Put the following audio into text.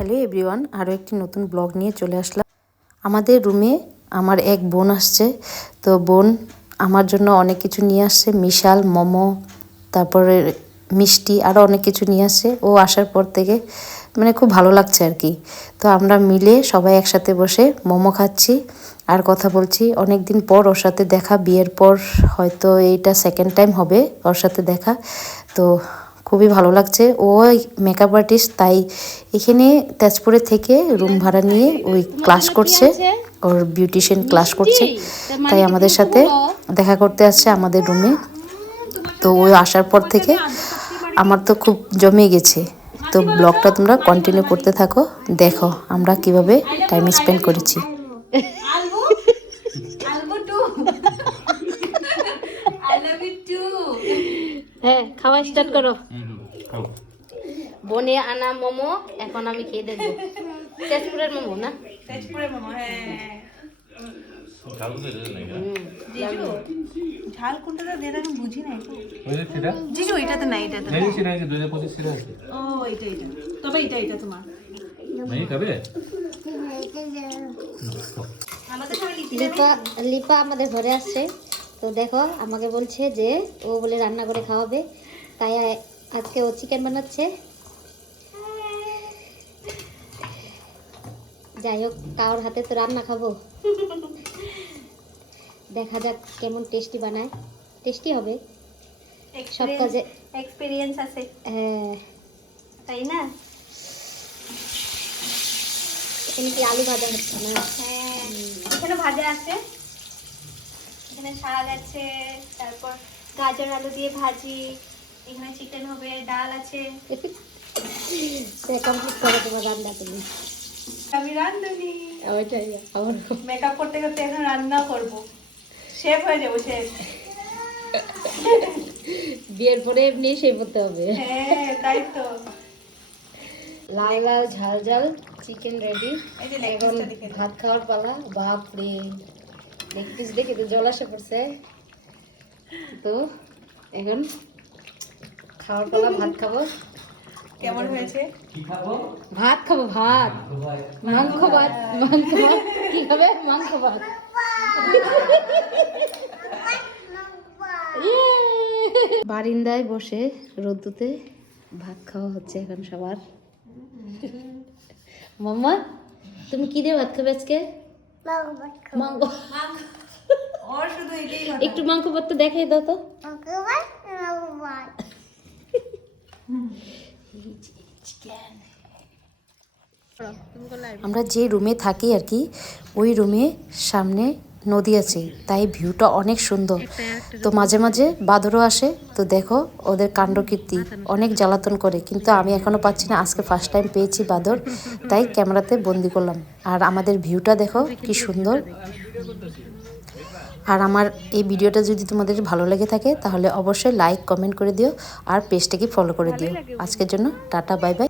Hello everyone আরও একটি নতুন ব্লগ নিয়ে চলে আসলাম। আমাদের রুমে আমার এক বোন আসছে। তো বোন আমার জন্য অনেক কিছু নিয়ে আসছে। মিশাল, মোমো, তারপরে মিষ্টি আরও অনেক কিছু নিয়ে আসছে। ও আসার পর থেকে মানে খুব ভালো লাগছে আর কি। তো আমরা মিলে সবাই একসাথে বসে মোমো খাচ্ছি আর কথা বলছি। অনেক দিন পর ওর সাথে দেখা, বিয়ের পর হয়তো এইটা সেকেন্ড টাইম হবে ওর সাথে দেখা। তো খুবই ভালো লাগছে। ও মেকআপ আর্টিস্ট তাই এখানে তেজপুরে থেকে রুম ভাড়া নিয়ে ওই ক্লাস করছে। ওর বিউটিশিয়ান ক্লাস করছে। তাই আমাদের সাথে দেখা করতে আসছে আমাদের রুমে তো ওই আসার পর থেকে আমার তো খুব জমে গেছে। তো ব্লগটা তোমরা কন্টিনিউ করতে থাকো দেখো আমরা কীভাবে টাইম স্পেন্ড করেছি. হ্যাঁ খাওয়া স্টার্ট করো। খাও বনে আনা মোমো এখন আমি খেয়ে দেখব। তেজপুরের মোমো না? তেজপুরের মোমো হ্যাঁ। ঝাল তো দিতে নাই জিজু? ঝাল কোনটা দিয়ে আমি বুঝি না একটু ওই যে সেটা? জিজু এটাতে নাই এটাতে নেই সেটা আছে দুই হাজার আছে। ও এটা এটা তবে এটা এটা তোমার। নেই খাবে? আমাদের সবাই লিখি লিপা লিপা আমাদের ঘরে আসছে। তো দেখো আমাকে বলছে যে ও বলে রান্না করে খাওয়াবে। তাই আজকে ও চিকেন বানাচ্ছে। যাই হোক কারোর হাতে তো রান্না খাব। দেখা যাক কেমন টেস্টি বানায়। টেস্টি হবে। সব কাজে এক্সপিরিয়েন্স আছে। হ্যাঁ। তাই না? এখানে কি আলু ভাজা হচ্ছে না। হ্যাঁ। এখানে ভাজা আছে। এখানে শাক আছে তারপর গাজর আলু দিয়ে ভাজি। এখানে চিকেন হবে ডাল আছে। সে কমপ্লিট করে তোমার রান্না তুমি। আমি রান্ধুনি ওইটাই আমার মেকআপ করতে করতে এখন রান্নাও করব। শেফ হয়ে যাব শেফ বিয়ের পরে এমনি সেই করতে হবে। হ্যাঁ তাই তো। লাল লাল ঝাল ঝাল চিকেন রেডি এখন দেখে। ভাত খাওয়ার পালা। বাপ রে পিস দেখে তো জল আসে পড়ছে। তো এখন খাওয়ার পালা ভাত খাব। কেমন হয়েছে? ভাত খাব ভাত। মাংস ভাত মাংস ভাত। কি হবে মাংস ভাত। বারিন্দায় বসে রোদ্দুতে ভাত খাওয়া হচ্ছে এখন সবার। মাম্মা তুমি কি দিয়ে ভাত খাবে আজকে? মাংস। একটু মাংস। ভাত। তো দেখাই দাও তো। আমরা যে রুমে থাকি আর কি, ওই রুমে সামনে নদী আছে, তাই ভিউটা অনেক সুন্দর। তো মাঝে মাঝে বাদরও আসে, তো দেখো ওদের কাণ্ডকীর্তি অনেক জ্বালাতন করে, কিন্তু আমি এখনও পাচ্ছি না, আজকে ফার্স্ট টাইম পেয়েছি বাদর, তাই ক্যামেরাতে বন্দি করলাম। আর আমাদের ভিউটা দেখো কি সুন্দর। আর আমার এই ভিডিওটা যদি তোমাদের ভালো লেগে থাকে তাহলে অবশ্যই লাইক কমেন্ট করে দিও আর পেজটাকে ফলো করে দিও। আজকের জন্য টাটা বাই বাই